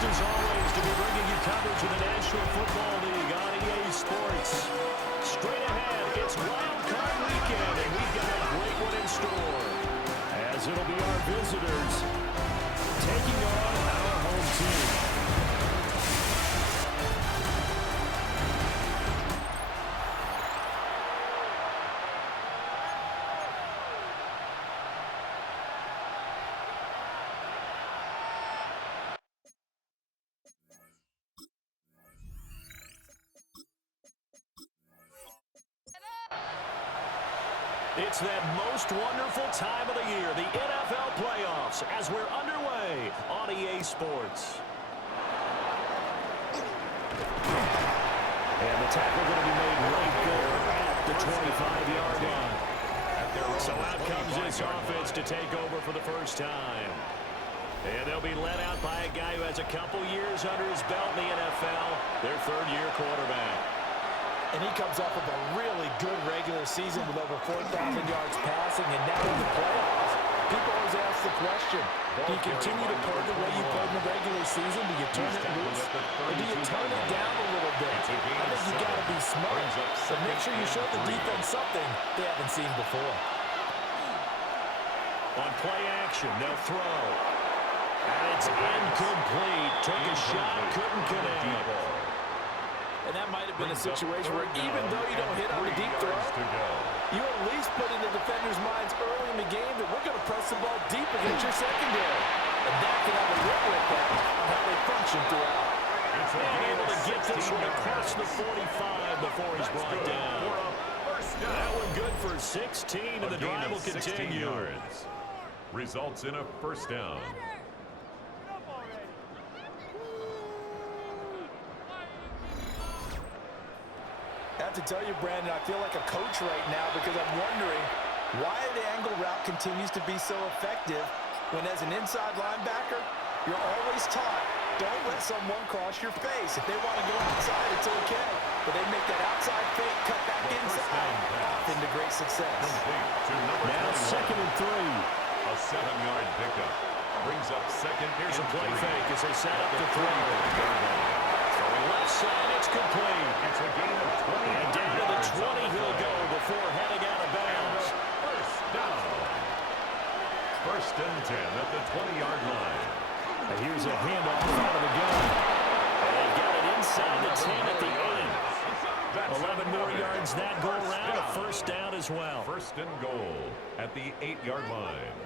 pleased as always to be bringing you coverage of the National Football League on EA Sports. Straight ahead, it's Wildcard weekend, and we've got a great one in store, as it'll be our visitors taking on our home team. It's that most wonderful time of the year, the NFL playoffs, as we're underway on EA Sports. And the tackle going to be made right there at the 25-yard line. So out comes this offense to take over for the first time. And they'll be led out by a guy who has a couple years under his belt in the NFL, their third-year quarterback. And he comes off of a really good regular season with over 4,000 yards passing, and now in the playoffs, people always ask the question, do you continue to play the way you played in the regular season? Do you turn it loose? Or do you tone it down a little bit? I think you got to be smart, but make sure you show the defense something they haven't seen before. On play action, they'll throw. And it's incomplete. Took a shot, couldn't connect. And that might have been a situation where even though you don't hit on the deep throw, you at least put in the defender's minds early in the game that we're going to press the ball deep against your secondary. And that can have a ripple effect on how they function throughout. And able to get this one across the 45 before he's brought down. That one good for 16, and the drive will continue. Results in a first down. I have to tell you, Brandon, I feel like a coach right now because I'm wondering why the angle route continues to be so effective when as an inside linebacker, you're always taught, don't let someone cross your face. If they want to go outside, it's okay. But they make that outside fake, cut back inside, off into great success. Now 2nd and 3. A 7-yard pickup. Brings up second. Here's a play fake as they set up the throw. Left side, it's complete. It's a gain of 20. And down to the 20 he'll go before heading out of bounds. First down. 1st and 10 at the 20-yard line. And here's a handoff out of the gun. And they got it inside the 10 at the 8. 11 more yards that go around. A first down as well. 1st and goal at the 8-yard line.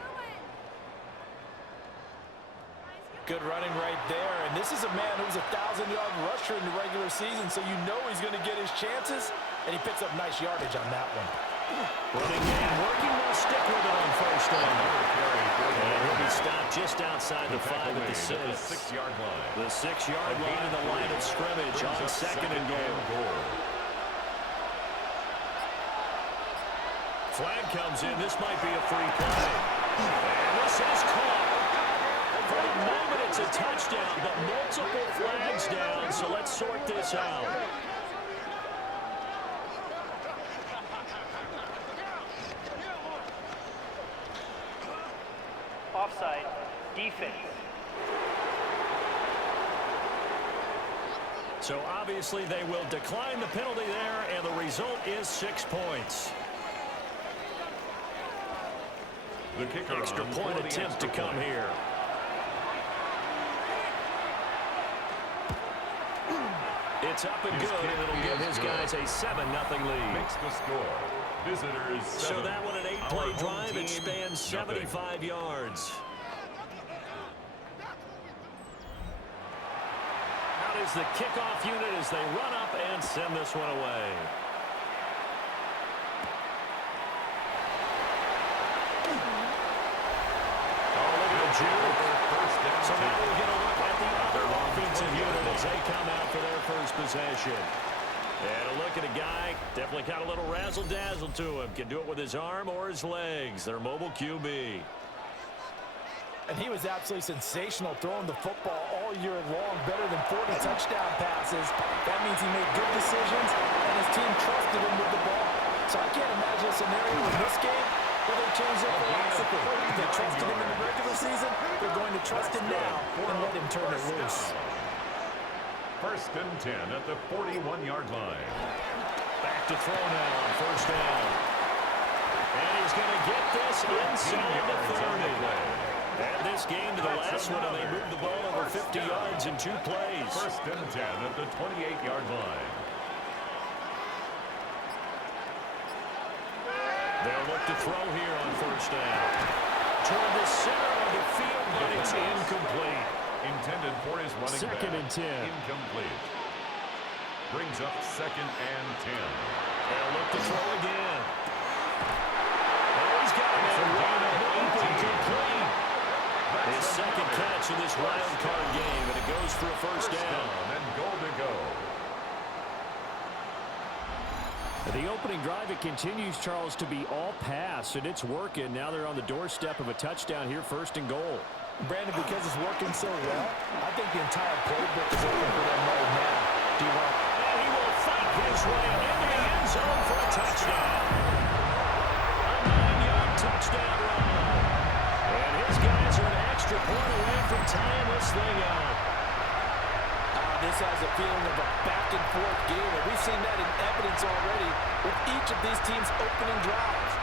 Good running right there, and this is a man who's a 1,000-yard rusher in the regular season, so you know he's going to get his chances, and he picks up nice yardage on that one. Running man working, will stick with it on first down. And he'll be stopped just outside the 5 at the 6. The 6-yard line. The 6-yard line in the line of scrimmage on 2nd and goal. Flag comes in. This might be a free play. And this is caught. For the moment, it's a touchdown, but multiple flags down, so let's sort this out. Offside, defense. So obviously they will decline the penalty there, and the result is 6 points. The kicker extra point attempt to come here. It's up and good, and it'll give his guys a 7-0 lead. Makes the score. Visitors 7. So that one an 8-play drive. It spans 75 yards. Out is the kickoff unit as they run up and send this one away. So now we'll get a look at the other offensive unit as they come out for their first possession. And a look at a guy, definitely got a little razzle-dazzle to him. Can do it with his arm or his legs. Their mobile QB. And he was absolutely sensational throwing the football all year long, better than 40 touchdown passes. That means he made good decisions, and his team trusted him with the ball. So I can't imagine a scenario in this game Well, they changed their philosophy. If they trusted him in the regular season, they're going to trust him now and let him turn it loose. First and 10 at the 41-yard line. Back to throw now on first down. And he's going to get this inside the 30. And this game to the last one, and they moved the ball over 50 yards in 2 plays. First and 10 at the 28-yard line. They'll look to throw here on first down. Toward the center of the field, but it's incomplete. Intended for his running back. Second and 10. Incomplete. Brings up second and 10. They'll look to throw again. Oh, he's got it. Incomplete. His second catch in this wild card game, and it goes for a first down. And goal to go. The opening drive, it continues, Charles, to be all pass, and it's working. Now they're on the doorstep of a touchdown here, first and goal. Brandon, because it's working so well, I think the entire playbook is open for them right now. And he will fight his way into the end zone for a touchdown. A 9-yard touchdown run. And his guys are an extra point away from tying this thing up. This has a feeling of a back-and-forth game, and we've seen that in evidence already with each of these teams' opening drives.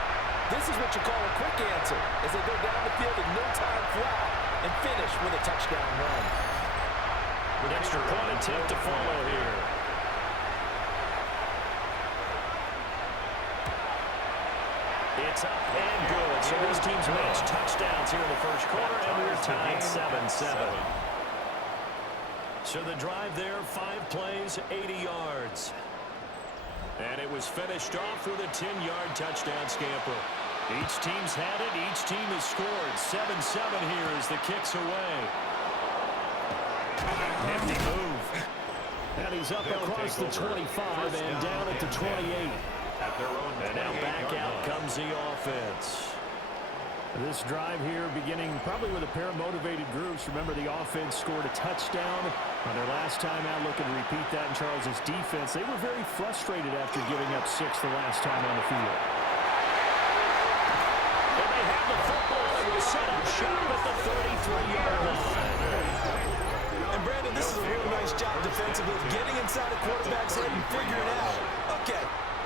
This is what you call a quick answer, as they go down the field in no time flat and finish with a touchdown run. An extra point attempt to follow here. It's up and good. So these teams match touchdowns here in the first quarter, and we're tied 7-7. So the drive there, 5 plays, 80 yards. And it was finished off with a 10-yard touchdown scamper. Each team's had it. Each team has scored. 7-7 here as the kick's away. Nifty move. And he's up across the 25 and down at the 28. And now back out comes the offense. This drive here beginning probably with a pair of motivated groups. Remember, the offense scored a touchdown on their last time out, looking to repeat that in Charles's defense. They were very frustrated after giving up 6 the last time on the field. And they have the football and will set up shop at the 33-yard line. And Brandon, this is a real nice job defensively, getting inside a quarterback's head and figuring out, okay,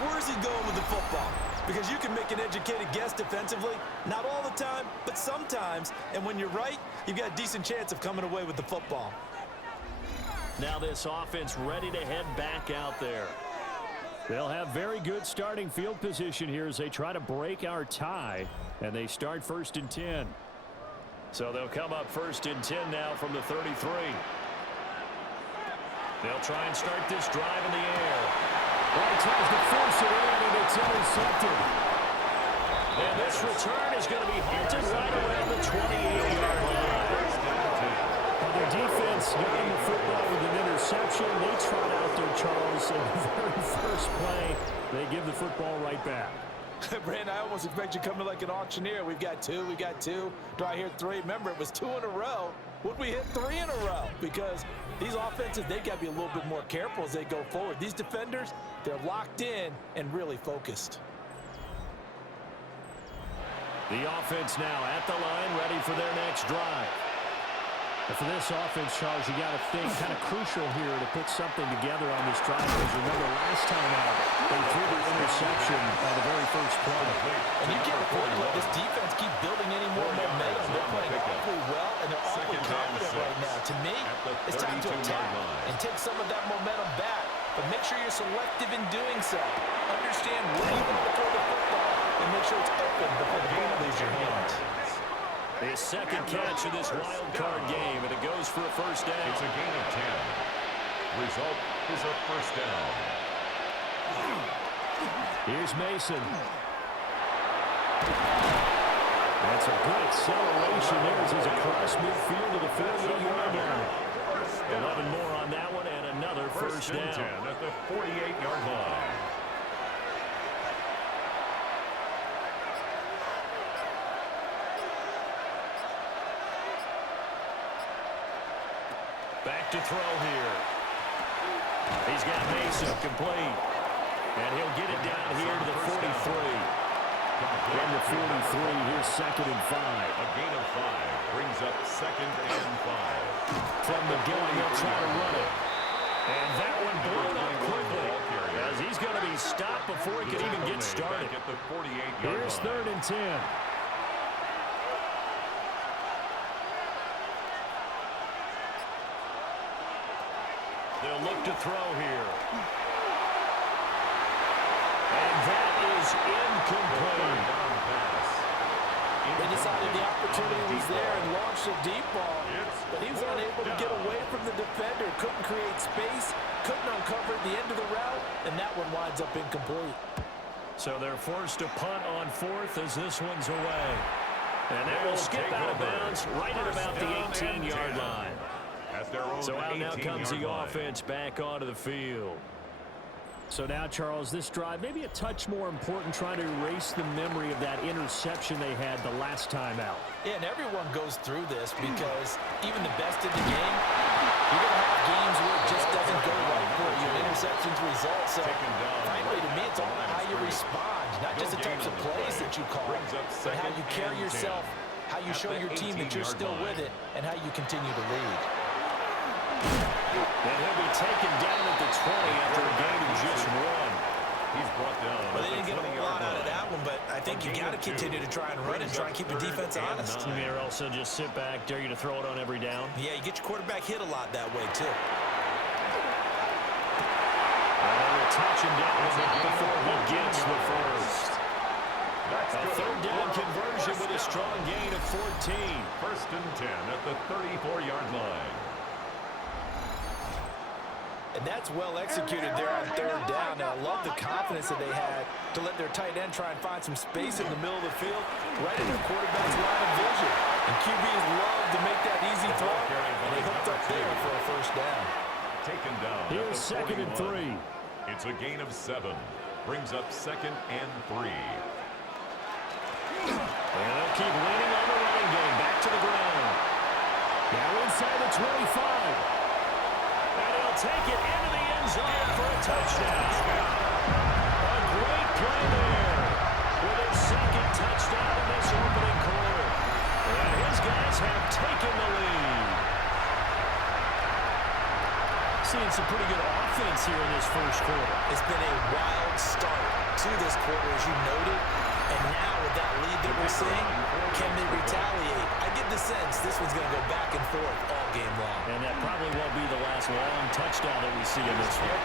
where's he going with the football? Because you can make an educated guess defensively, not all the time, but sometimes. And when you're right, you've got a decent chance of coming away with the football. Now this offense ready to head back out there. They'll have very good starting field position here as they try to break our tie. And they start first and 10. So they'll come up first and 10 now from the 33. They'll try and start this drive in the air. Well, he tries to force it in, and it's intercepted. And this return is going to be halted right around the 28-yard line. Well, their defense got him the football with an interception. They trot out there, Charles, and the very first play, they give the football right back. Brandon, I almost expect you coming like an auctioneer. We've got 2, we got 2. Do I hear 3? Remember, it was 2 in a row. Would we hit 3 in a row? Because these offenses, they got to be a little bit more careful as they go forward. These defenders, they're locked in and really focused. The offense now at the line, ready for their next drive. And for this offense, Charles, you got to think kind of crucial here to put something together on this drive. Because remember, last time out, they threw the interception on the very first play. And you can't afford to let this defense keep building any more momentum. They're playing awfully well, and they're awfully confident right now. To me, it's time to attack and take some of that momentum back. But make sure you're selective in doing so. Understand where you want to throw the football, and make sure it's open before the ball leaves your hands. His second catch of this wild card game, and it goes for a first down. It's a gain of 10. Result is a first down. Here's Mason. That's a good acceleration there as he's across midfield to the 48-yard line. 11 more on that one, and another first down. 10 at the 48-yard line. Back to throw here. He's got Mason complete. And he'll get it down here to the 43. From the 43, here's 2nd and 5. A gain of 5 brings up 2nd and 5. From the gun, they'll try to run it. And that one blown up quickly, as he's going to be stopped before he can even get started. At the 48-yard Here's 3rd and 10. They'll look to throw here. And that is incomplete. They decided the opportunity was there and launched a deep ball, but he was unable to get away from the defender, couldn't create space, couldn't uncover the end of the route, and that one winds up incomplete. So they're forced to punt on 4th as this one's away. And they will skip out of bounds right at about the 18-yard line. So out now comes the offense back onto the field. So now, Charles, this drive maybe a touch more important, trying to erase the memory of that interception they had the last time out. Yeah, and everyone goes through this because even the best in the game, you're going to have games where it just doesn't go right for you. An interception's result. So, frankly, to me, it's all about how you respond, not just the types of plays that you call, but how you carry yourself, how you show your team that you're still with it, and how you continue to lead. And he'll be taken down at the 20 after a gain of just 1. He's brought down. Well, they didn't get a whole lot out of that one, but I think you got to continue to try and run and try and keep the defense honest. You may also just sit back, dare you to throw it on every down. Yeah, you get your quarterback hit a lot that way, too. And they will touch him down before he gets the first. A 3rd down conversion with a strong gain of 14. 1st and 10 at the 34-yard line. And that's well executed there on 3rd down. And I love the confidence that they had to let their tight end try and find some space in the middle of the field, right in their quarterback's line of vision. And QBs love to make that easy throw, and they hooked up there for a 1st down. Taken down. Here's 2nd and 3. It's a gain of 7. Brings up 2nd and 3. And they'll keep leaning on the running game. Back to the ground. Now inside the 25. And he'll take it into the end zone for a touchdown. A great play there with his 2nd touchdown in this opening quarter. And his guys have taken the lead. Seeing some pretty good offense here in this 1st quarter. It's been a wild start to this quarter, as you noted. And now with that lead that we're seeing, can they retaliate? I get the sense this one's going to go back and forth all game long. And that probably won't be the last long touchdown that we see in this one.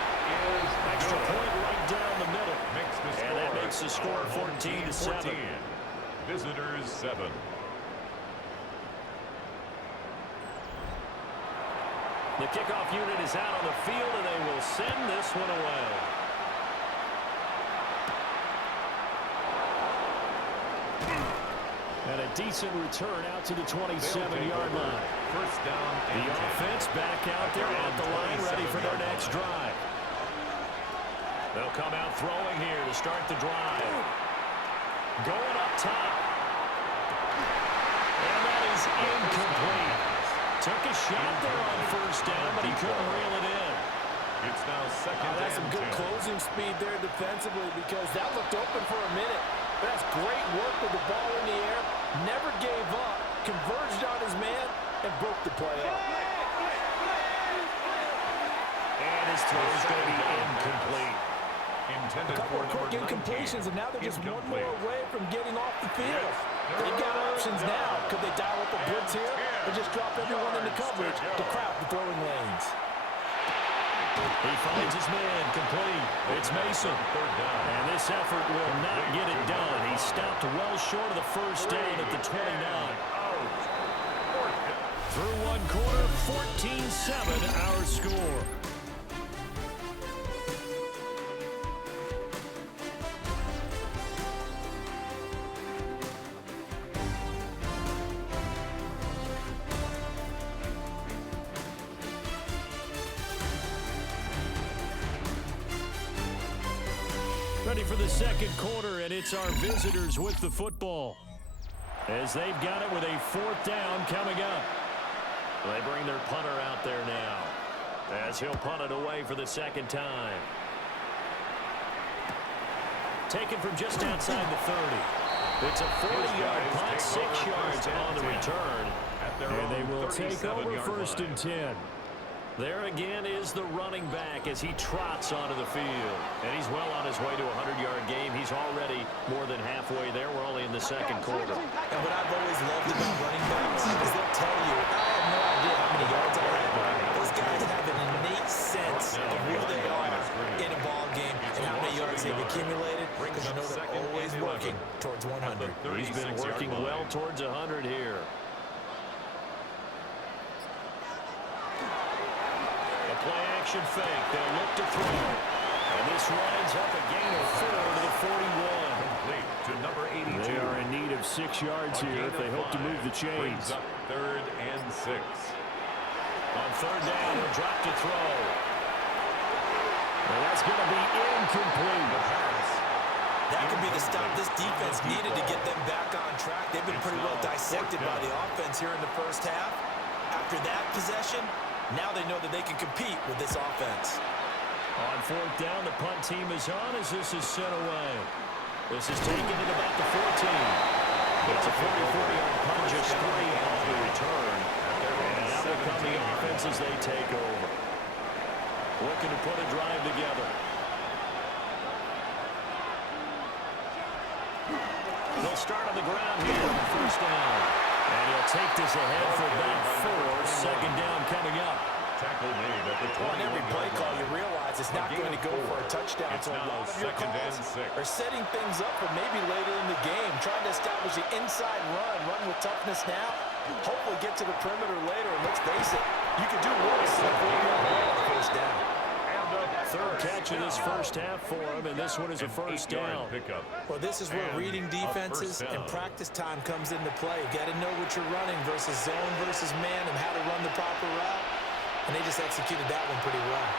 Extra point right down the middle. And that makes the score 14-7. Visitors 7. The kickoff unit is out on the field, and they will send this one away. And a decent return out to the 27-yard line. 1st down. The offense back out there at the line, ready for their next drive. They'll come out throwing here to start the drive. Going up top. And that is incomplete. Took a shot there on 1st down, but he couldn't reel it in. It's now 2nd That's some good closing speed there defensively, because that looked open for a minute. But that's great work with the ball in the air. Never gave up, converged on his man, and broke the play up. And his throw is going to be incomplete. A couple of quick incompletions, and now they're just one more away from getting off the field. They've got options now. Could they dial up a blitz here, or just drop everyone into coverage to crowd the throwing lanes? He finds his man complete. It's Mason. And this effort will not get it done. He stopped well short of the 1st down at the 29. Through 1 quarter, 14-7 our score. Ready for the 2nd quarter, and it's our visitors with the football. As they've got it with a 4th down coming up. They bring their punter out there now, as he'll punt it away for the 2nd time. Taken from just outside the 30. It's a 40-yard punt, 6 yards on the return. And they will take over first and 10. There again is the running back as he trots onto the field. And he's well on his way to a 100-yard game. He's already more than halfway there. We're only in the second quarter. And what I've always loved about running backs is they'll tell you, I have no idea how many yards I have. Those guys have an innate sense of where they are in a ball game and how many yards they've accumulated, because you know they're always working towards 100. He's been working well towards 100 here. Play-action fake. They'll look to throw. And this winds up a gain of 4 to the 41. Complete to number 82. They are in need of 6 yards here if they hope to move the chains. Up 3rd and 6. On 3rd down, he'll drop to throw. And that's going to be incomplete. That could be the stop this defense needed to get them back on track. They've been pretty well dissected by the offense here in the first half. After that possession, now they know that they can compete with this offense. On 4th down, the punt team is on as this is sent away. This is taken at about the 14. It's a 44-yard punt, just 3 on the return. And that will come the offense as they take over. Looking to put a drive together. They'll start on the ground here on 1st down. And he'll take this ahead for about 4. 2nd down coming up. Tackle made at the 20. On every play call, you realize it's not going to go for a touchdown. So a lot of your calls are setting things up for maybe later in the game, trying to establish the inside run with toughness now. Hopefully get to the perimeter later. And let's face it, you can do worse than 1st down. 3rd catch of this first half for him, and this one is a 1st down. Well, this is where reading defenses and practice time comes into play. You got to know what you're running versus zone versus man and how to run the proper route. And they just executed that one pretty well.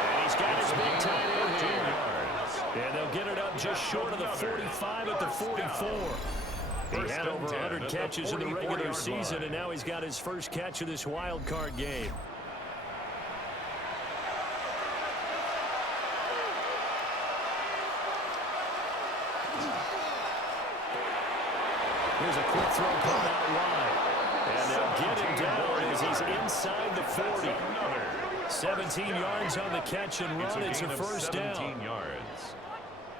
And he's got his big tight end here. And they'll get it up just short of the 45 at the 44. He had over 100 catches in the regular season, and now he's got his first catch of this wild card game. Here's a quick throw put out wide. And they'll get him down as he's inside the 40. 17 yards on the catch and run. It's a 1st down. 17 yards.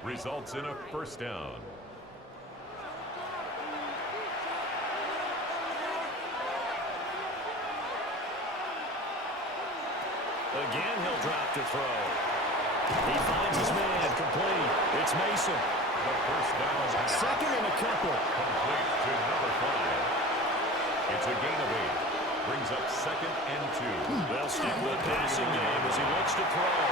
Results in a 1st down. Again, he'll drop to throw. He finds his man, complete. It's Mason. The 1st down. 2nd and a couple. Complete to number 5. It's a gain of 8. Brings up 2nd and 2. They'll stick with the passing game as he looks to throw.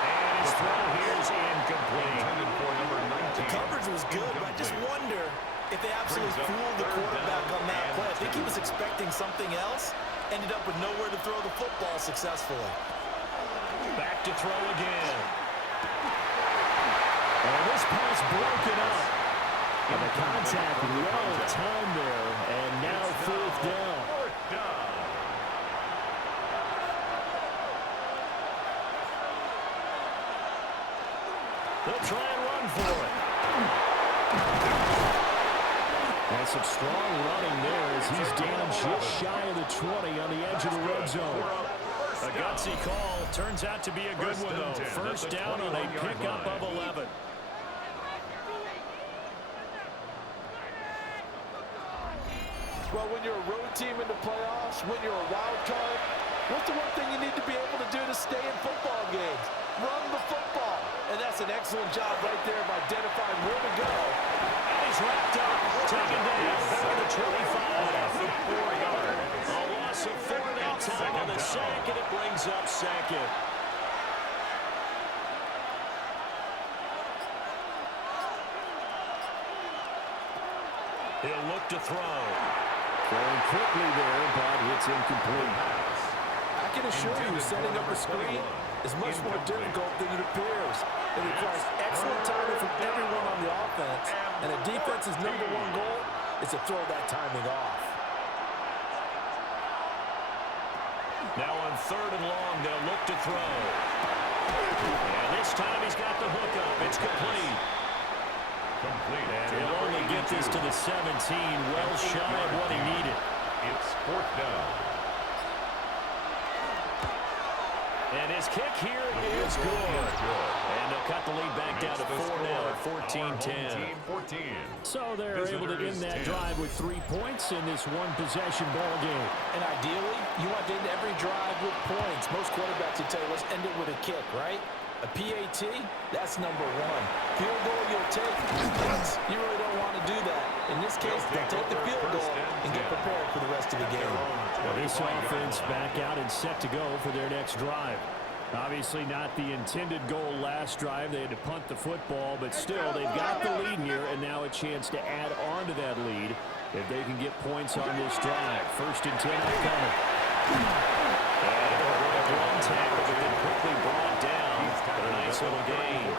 And his throw here is incomplete. Intended for number 19. The coverage was good, but I just wonder if they absolutely fooled the quarterback on that play. I think he was expecting something else. Ended up with nowhere to throw the football successfully. Back to throw again. And this pass broken up. And the contact well timed there. And now 4th down. They'll try and run for it. And some strong running there as he's down just shy of the 20 on the edge of the red zone. A gutsy call. Turns out to be a good one, though. 1st down on a pickup of 11. Well, when you're a road team in the playoffs, when you're a wild card, what's the one thing you need to be able to do to stay in football games? Run the football. And that's an excellent job right there of identifying where to go. And he's wrapped up. Taken down for the 25. 4 yards. A loss of 4 that time on the sack, and it brings up 2nd. He'll look to throw. Throwing quickly there, but it's incomplete. I can assure you, setting up a screen is much more difficult than it appears. It requires excellent timing from everyone on the offense, and a defense's #1 goal is to throw that timing off. Now on 3rd and long, they'll look to throw. And this time he's got the hook up. It's complete. And he'll only get this to the 17, well shy of what he needed. It's fourth down. And his kick here is good. And they'll cut the lead back down to 4 now at 14-10. So they're able to end that drive with 3 points in this one-possession ball game. And ideally, you want to end every drive with points. Most quarterbacks would tell you, let's end it with a kick, right? A PAT, that's number one. Field goal you'll take, you really don't want to do that. In this case, they'll take the field goal and get prepared for the rest of the game. Well, this offense back out and set to go for their next drive. Obviously not the intended goal last drive. They had to punt the football, but still, they've got the lead here, and now a chance to add on to that lead if they can get points on this drive. 1st and 10 upcoming. One tackle, but then quickly brought down. A nice little gain.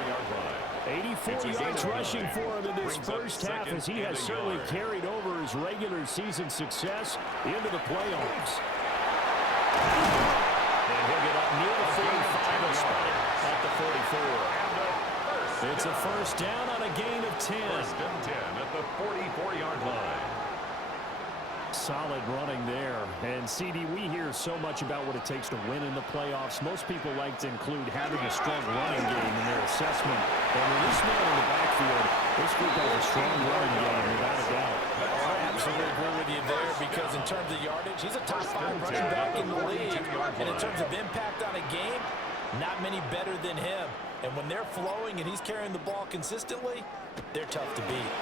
84 yards rushing for him in this first half, as he has certainly carried over his regular season success into the playoffs. And he'll get up near the 45 and spot it at the 44. It's a first down on a gain of 10. 1st and 10 at the 44-yard line. Solid running there. And, CD, we hear so much about what it takes to win in the playoffs. Most people like to include having a strong running game in their assessment. And with this man in the backfield, this group has a strong running game, without a doubt. I absolutely agree with you there, because in terms of yardage, he's a top 5 running back in the league. And in terms of impact on a game, not many better than him. And when they're flowing and he's carrying the ball consistently, they're tough to beat.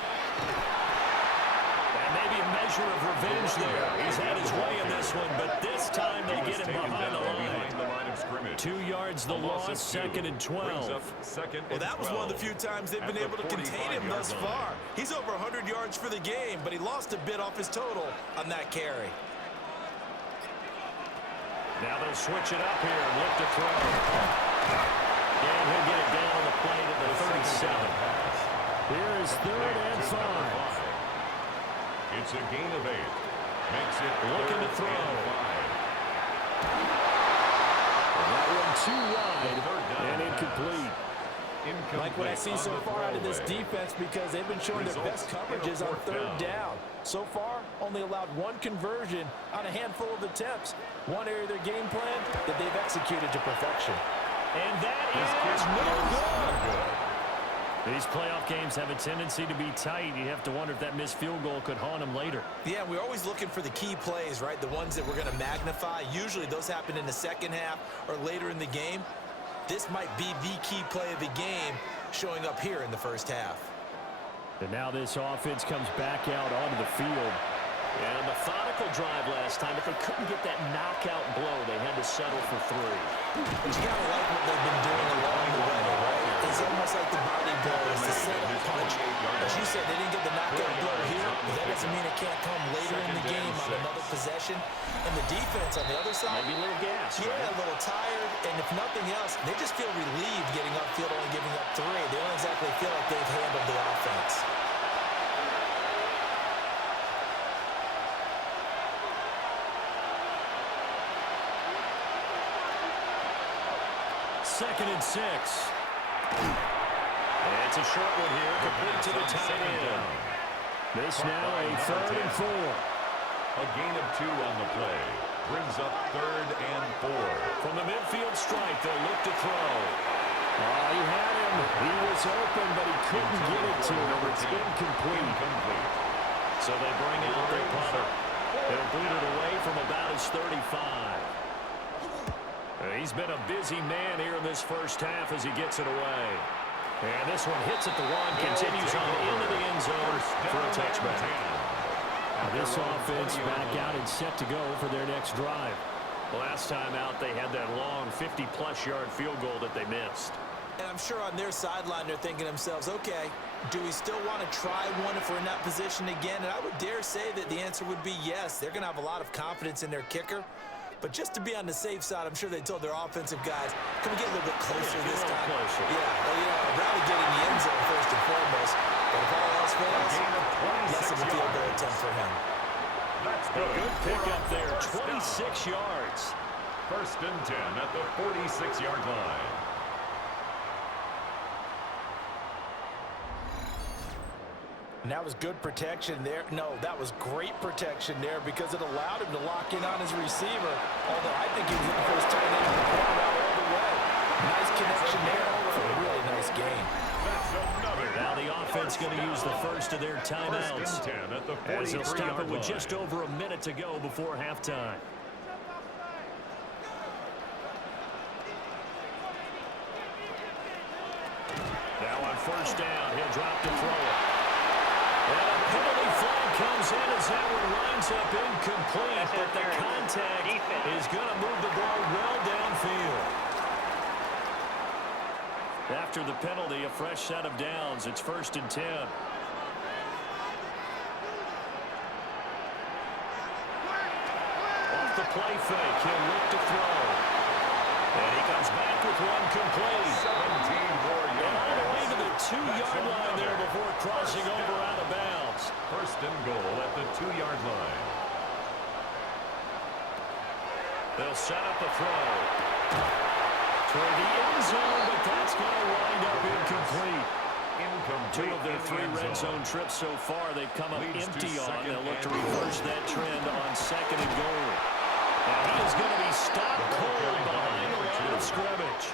And maybe a measure of revenge there. He's had his way in this one, but this time they get him behind the line. 2 yards the loss, 2nd and 12. Well, that was one of the few times they've been able to contain him thus far. He's over 100 yards for the game, but he lost a bit off his total on that carry. Now they'll switch it up here and look to throw. And he'll get it down on the play to the 37. Here is 3rd and 5. It's a gain of 8. Makes it looking to throw. And that one too wide and incomplete. Like what I see so far out of this defense, because they've been showing their best coverages on 3rd down. So far, only allowed 1 conversion on a handful of attempts. One area of their game plan that they've executed to perfection. And that is no good. These playoff games have a tendency to be tight. You have to wonder if that missed field goal could haunt them later. Yeah, we're always looking for the key plays, right? The ones that we're going to magnify. Usually those happen in the second half or later in the game. This might be the key play of the game showing up here in the first half. And now this offense comes back out onto the field. And a methodical drive last time, but they couldn't get that knockout blow. They had to settle for 3. But you got to like what they've been doing along the way, right? It's almost like the body blow is the setup punch. As you said, they didn't get the knockout blow here, but that doesn't mean it can't come later in the game on another possession. And the defense on the other side, maybe a little gas, yeah, right? A little tired. And if nothing else, they just feel relieved getting upfield, only giving up 3. They don't exactly feel like they've handled the offense. Second and 6. And it's a short one here, complete to the tight end. This now a 3rd and 4. A gain of 2 on the play. Brings up 3rd and 4. From the midfield strike, they'll look to throw. Oh, he had him. He was open, but he couldn't get it to him. It's incomplete. So they bring out their punter. They'll boot it away from about his 35. He's been a busy man here in this first half as he gets it away. And this one hits at the 1, continues on into the end zone for a touchback. Now this offense back out and set to go for their next drive. Last time out, they had that long 50-plus yard field goal that they missed. And I'm sure on their sideline they're thinking to themselves, okay, do we still want to try one if we're in that position again? And I would dare say that the answer would be yes. They're going to have a lot of confidence in their kicker. But just to be on the safe side, I'm sure they told their offensive guys, can we get a little bit closer this time? Closer. Yeah, well, you know, I'd rather get in the end zone first and foremost. But if all else fails, less of a field goal attempt for him. That's a good pickup there, 26 yards. 1st and 10 at the 46-yard line. And that was good protection there. No, that was great protection there because it allowed him to lock in on his receiver. Although I think he was looking for his tight end in the corner out all the way. Nice connection there for a really nice game. Now the offense going to use the first of their timeouts as they'll stop it with just over a minute to go before halftime. Now on first down, he'll drop to throw it. And a penalty flag comes in as that one winds up incomplete, but the contact is going to move the ball well downfield. After the penalty, a fresh set of downs. It's 1st and 10. Off the play fake, he'll look to throw. And he comes back with one complete. 17 more And yards. all the way to the 2-yard line there before crossing over out of bounds. 1st and goal at the 2-yard line. They'll set up a throw toward the end zone, but that's going to wind up incomplete. Two of their 3 red zone trips so far, they've come up empty on. They'll look to reverse that trend on 2nd and goal. And he is going to be stopped cold behind the line of scrimmage.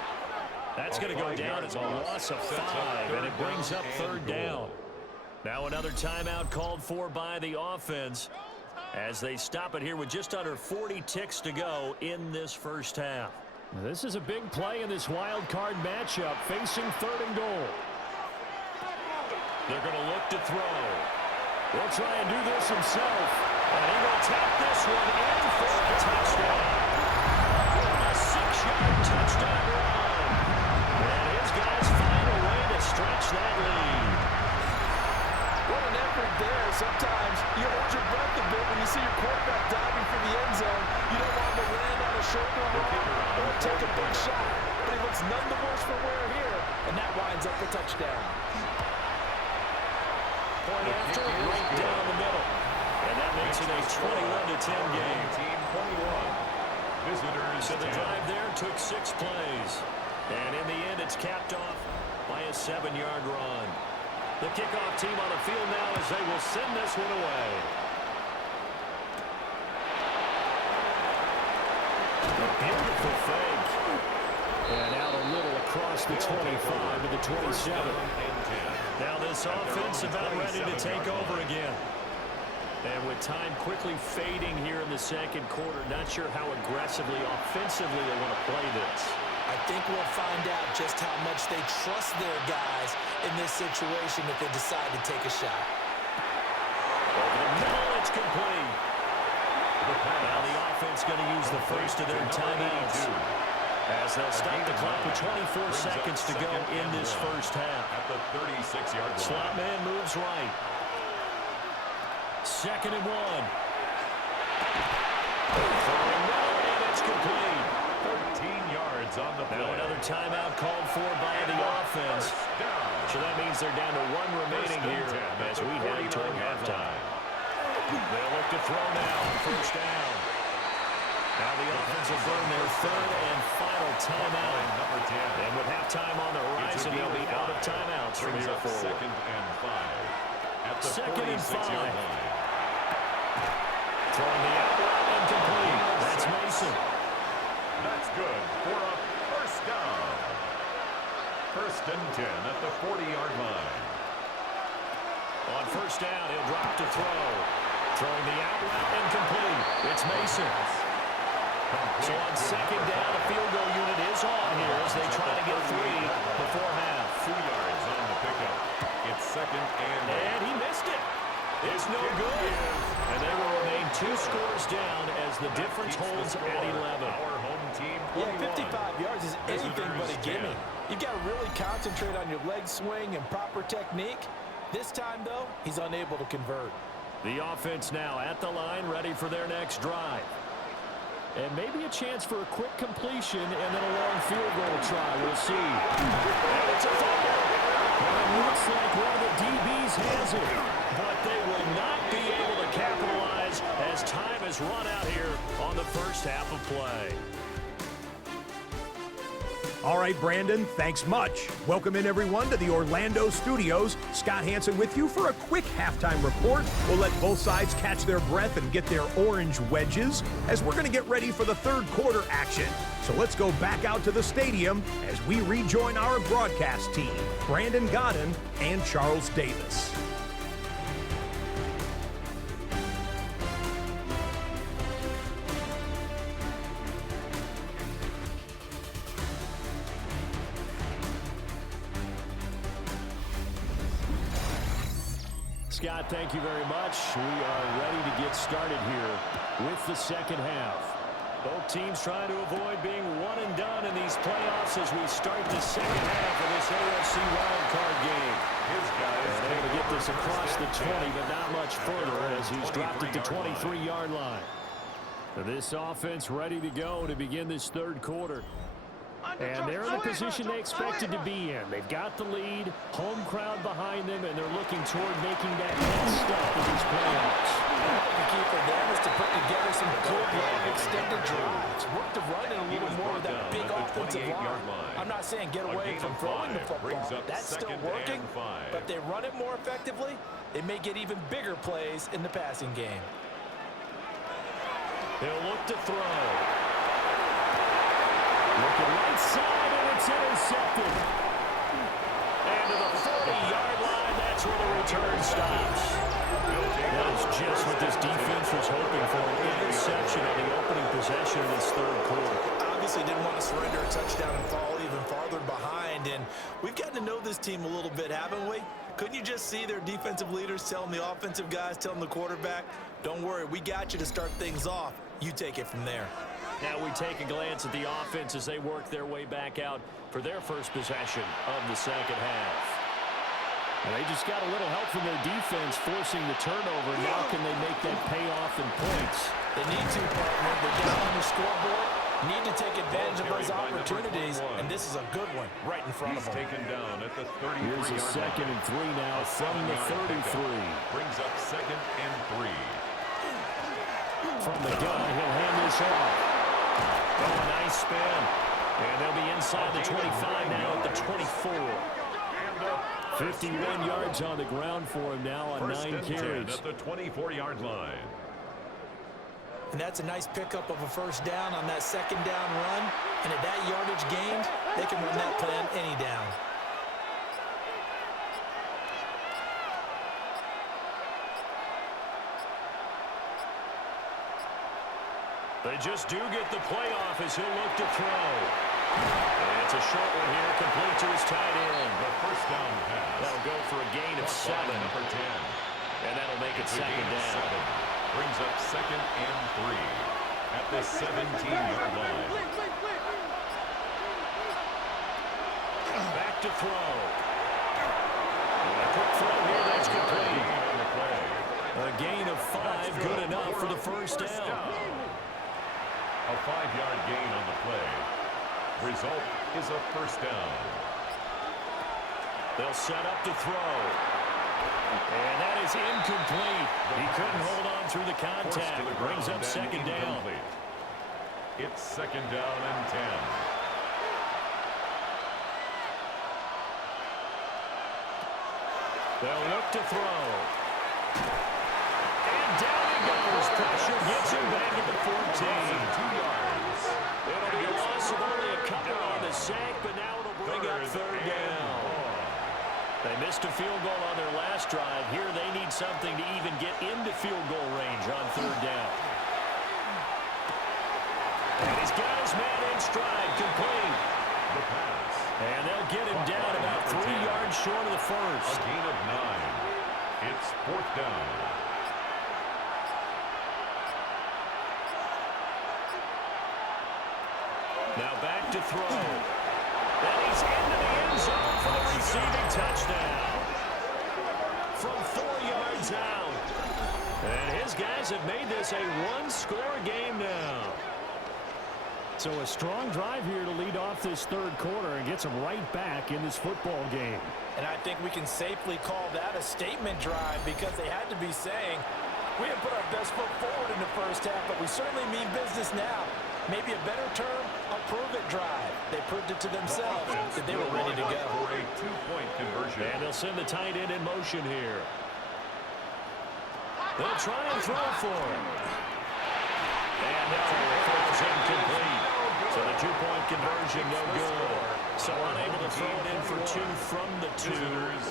That's going to go down as a loss of 5, and it brings up 3rd down. Now another timeout called for by the offense as they stop it here with just under 40 ticks to go in this first half. This is a big play in this wild card matchup, facing 3rd and goal. They're going to look to throw. He'll try and do this himself. And he will tap this one in for a touchdown. A 6-yard touchdown run. And his guys find a way to stretch that lead. What an effort there. Sometimes you hold your breath a bit when you see your quarterback diving for the end zone. You don't want him to land on a shoulder or take a big shot. But he looks none the worse for wear here, and that winds up the touchdown. Point after, right down the middle. And that makes it a 21-10 game. Team 21. Visitors. So the drive there took 6 plays. And in the end, it's capped off by a 7-yard run. The kickoff team on the field now as they will send this one away. A beautiful fake. And out a little across the 25 to the 27. Now this offense about ready to take over again. And with time quickly fading here in the 2nd quarter, not sure how aggressively, offensively they want to play this. I think we'll find out just how much they trust their guys in this situation if they decide to take a shot. Over the middle, it's complete. Now the offense going to use the first of their timeouts as they'll stop the clock with 24 seconds to go in this first half. At the 36-yard line. Slot man moves right. 2nd and 1. And it's complete. 13 yards on the play. Now another timeout called for by the offense. So that means they're down to 1 remaining here as we head toward halftime. They'll look to throw now on first down. Now the offense will burn their 3rd and final timeout. Number 10. And with halftime on the horizon, they'll be out of timeouts from here forward. 2nd and 5. At the 2nd and 46-yard 5. line. Throwing the out route incomplete. That's Mason. That's good for a first down. 1st and 10 at the 40-yard line. On first down, he'll drop to throw. Throwing the out route incomplete. It's Mason. So on 2nd down, a field goal unit is on here as they try to get 3 before half. 2 yards on the pickup. It's 2nd and he missed it. It's no good. And they will remain 2 scores down as the difference holds at 11. Our home team. Yeah, 55 yards is anything but a gimme. You've got to really concentrate on your leg swing and proper technique. This time, though, he's unable to convert. The offense now at the line, ready for their next drive. And maybe a chance for a quick completion and then a long field goal try. We'll see. And it's a fumble. And it looks like one of the DBs has it. But they will not be able to capitalize as time has run out here on the first half of play. All right, Brandon, thanks much. Welcome in, everyone, to the Orlando studios. Scott Hansen with you for a quick halftime report. We'll let both sides catch their breath and get their orange wedges as we're going to get ready for the third quarter action. So let's go back out to the stadium as we rejoin our broadcast team, Brandon Godden and Charles Davis. Scott, thank you very much. We are ready to get started here with the second half. Both teams trying to avoid being one and done in these playoffs as we start the second half of this AFC Wildcard game. And able to get this across the 20, but not much further as he's dropped it to 23-yard line. This offense ready to go to begin this third quarter. And they're in the position they expected to be in. They've got the lead, home crowd behind them, and they're looking toward making that next step in these playoffs. The key for them is to put together some good, long, extended drives. Work the run in a little more with that big offensive line. I'm not saying get away from throwing the football. That's still working, but they run it more effectively, they may get even bigger plays in the passing game. They'll look to throw. Looking right side, and it's intercepted. And to the 40-yard line, that's where the return stops. That is just what this defense was hoping for, an interception on the opening possession of this third quarter. Obviously didn't want to surrender a touchdown and fall even farther behind, and we've gotten to know this team a little bit, haven't we? Couldn't you just see their defensive leaders telling the offensive guys, telling the quarterback, don't worry, we got you to start things off. You take it from there. Now we take a glance at the offense as they work their way back out for their first possession of the second half. And they just got a little help from their defense forcing the turnover. Now can they make that pay off in points? They need to, partner. They're down on the scoreboard. Need to take advantage of those opportunities, and this is a good one right in front of them. Taken down at the 33-yard line. Here's a 2nd and 3 now from the 33. Brings up 2nd and 3. From the gun, he'll hand this off. Oh, nice spin. And they'll be inside the 25 now at the 24. 51 yards on the ground for him now on 9 carries. At the 24-yard line. And that's a nice pickup of a first down on that second down run. And at that yardage gained, they can run that play on any down. They just do get the play off as he'll look to throw. And it's a short one here, complete to his tight end. The first down pass. That'll go for a gain of 7. Number 10. And that'll make it second down. 7. Brings up 2nd and 3 at the 17-yard line. Back to throw. And a quick throw here, that's complete. A gain of 5, good enough for the first down. A 5-yard gain on the play. Result is a first down. They'll set up to throw. And that is incomplete. He couldn't hold on through the contact. It brings up second down. It's second down and 10. They'll look to throw. And down he goes. Pressure gets him back at the 14. 2 yards. It'll be a loss of only a couple on the sack, but now it'll bring up third down. They missed a field goal on their last drive. Here they need something to even get into field goal range on third down. And he's got his man in stride, complete. The pass. And they'll get him down about 3 yards short of the first. A gain of 9. It's fourth down. Now back to throw. And he's into the end zone for the receiving touchdown. From 4 yards out. And his guys have made this a one-score game now. So a strong drive here to lead off this third quarter and gets them right back in this football game. And I think we can safely call that a statement drive because they had to be saying, we have put our best foot forward in the first half, but we certainly mean business now. Maybe a better term, a prove-it drive. They proved it to to themselves that they were ready to go. For a two-point conversion. And they'll send the tight end in motion here. They'll try and throw for him. And that falls incomplete. So the two-point conversion, no good. So unable to throw it in for two from the two.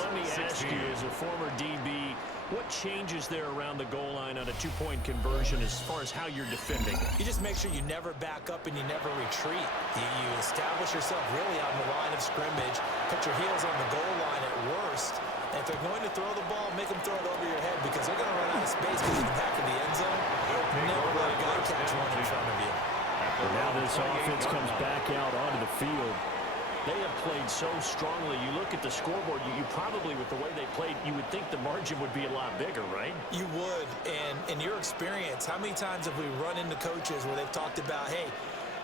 Let me ask you, as a former DB, what changes there around the goal line on a two-point conversion as far as how you're defending? You just make sure you never back up and you never retreat. You establish yourself really on the line of scrimmage, put your heels on the goal line at worst. And if they're going to throw the ball, make them throw it over your head because they're going to run out of space because of the back of the end zone. Never let a guy catch one in front of you. Now this offense comes back out onto the field. They have played so strongly. You look at the scoreboard, you probably, with the way they played, you would think the margin would be a lot bigger, right? You would. And in your experience, how many times have we run into coaches where they've talked about, hey,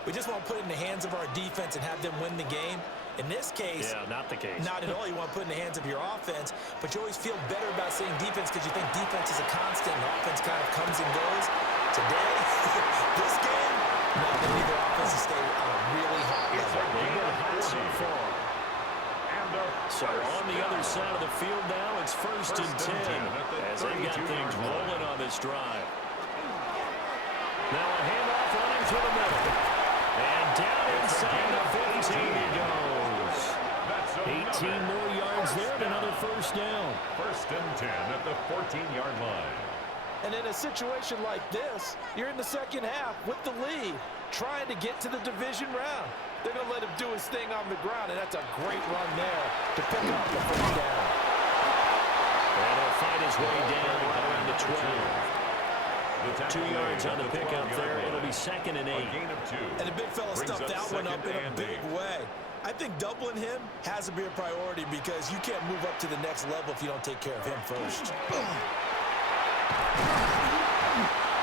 we just want to put it in the hands of our defense and have them win the game? In this case, yeah, not the case. Not at all. You want to put it in the hands of your offense, but you always feel better about saying defense because you think defense is a constant and offense kind of comes and goes. Today, this game, no, they need their offense to stay on a really high level. They've been hot so far. So on the other side of the field now, it's first and 10 as they've got things rolling on this drive. Now a handoff running through the middle. And down inside the 15 he goes. 18 more yards there and another first down. First and 10 at the 14-yard line. And in a situation like this, you're in the second half with the lead, trying to get to the division round. They're going to let him do his thing on the ground, and that's a great run there to pick up the first down. And he'll fight his way down right around the 12. 2 yards on the pickup there. It'll be second and 8. And the big fella stuffed that one up in a big way. I think doubling him has to be a priority because you can't move up to the next level if you don't take care of him first.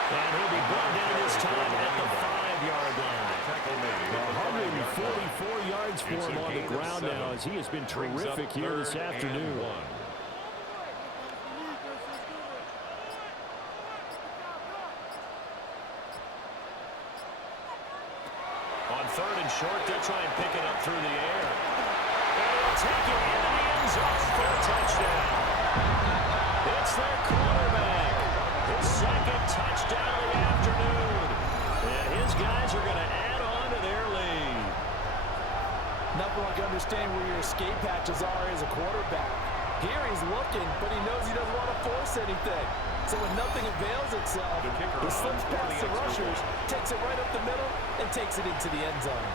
And he'll be brought down this time at the 5-yard line. 144 yards for him on the ground now as he has been terrific here this afternoon. On third and short, they'll try and pick it up through the air. And he'll take it into the end zone for a touchdown. It's their quarterback. His second touchdown of the afternoon. And his guys are going to add on to their lead. Nothing like understanding where your escape hatches are as a quarterback. Here he's looking, but he knows he doesn't want to force anything. So when nothing avails itself, he slips past the rushers, takes it right up the middle, and takes it into the end zone.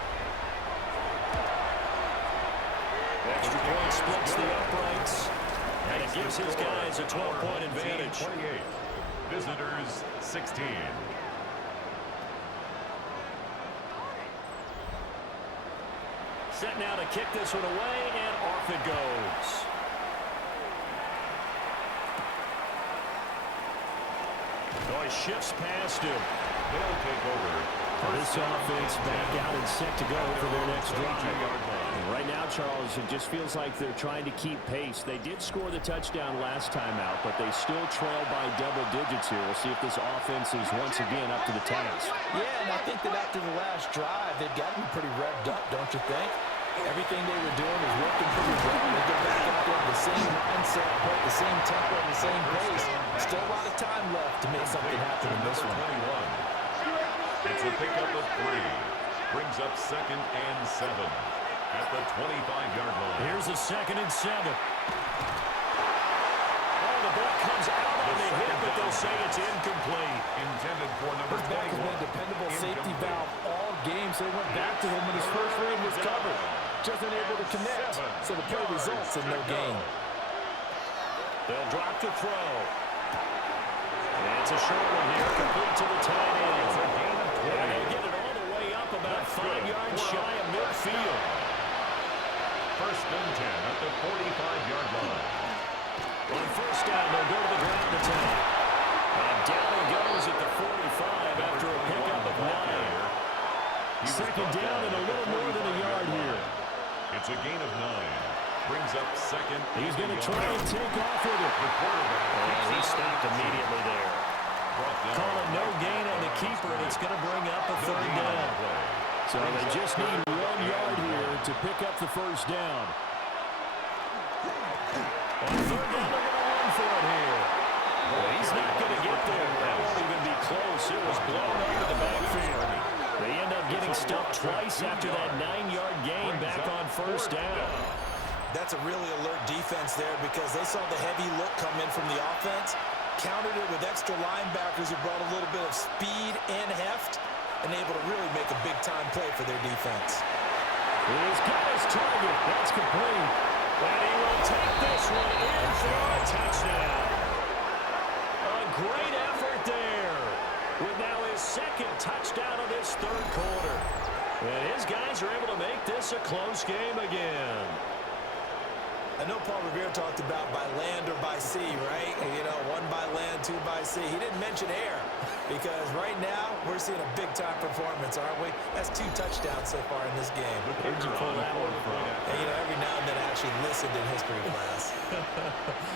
Extra point splits the uprights, and it gives his guys a 12-point advantage. 28. Visitors 16. Set now to kick this one away, and off it goes. So he shifts past him. They'll take over. This offense back out and set to go for their next drive. And right now, Charles, it just feels like they're trying to keep pace. They did score the touchdown last time out, but they still trail by double digits here. We'll see if this offense is once again up to the task. Yeah, and I think that after the last drive, they've gotten pretty revved up, don't you think? Everything they were doing is working pretty well. They get back out there with the same mindset, put the same tempo, the same pace. Still a lot of time left to make something happen in this one. It's a pickup of 3. Brings up second and 7 at the 25-yard line. Here's a second and 7. Oh, the ball comes out on the hit, but they'll say it's incomplete. Intended for number 21. His back has been a dependable safety valve all game, so they went back to him when his first read was covered. Just unable to connect, so the play results in no gain. They'll drop to throw. And it's a short one here, complete to the tight end. And they'll get it all the way up about 5 yards shy of midfield. First and 10 at the 45-yard line. On first down, they'll go to the ground attack. And down he goes at the 45 after a pickup of 9. Second down and a little more than a yard here. It's a gain of 9. Brings up second. He's going to try and take off with it. And he stopped immediately there. Calling no gain on the keeper, and it's going to bring up a third down. So they just need one yard here to pick up the first down. On third down, they're going to run for it here. Well, he's not going to get there. That won't even be close. It was blown up in the backfield. They end up getting stopped twice after that 9-yard gain back on first down. That's a really alert defense there because they saw the heavy look come in from the offense, countered it with extra linebackers who brought a little bit of speed and heft, and able to really make a big-time play for their defense. He's got his target. That's complete. And he will take this one in for a touchdown. A great effort there with now his second touchdown of this third quarter. And his guys are able to make this a close game again. I know Paul Revere talked about by land or by sea, right? You know, 1 by land, 2 by sea. He didn't mention air because right now we're seeing a big-time performance, aren't we? That's 2 touchdowns so far in this game. Where'd you pull that one from? And, you know, every now and then I actually listened in history class.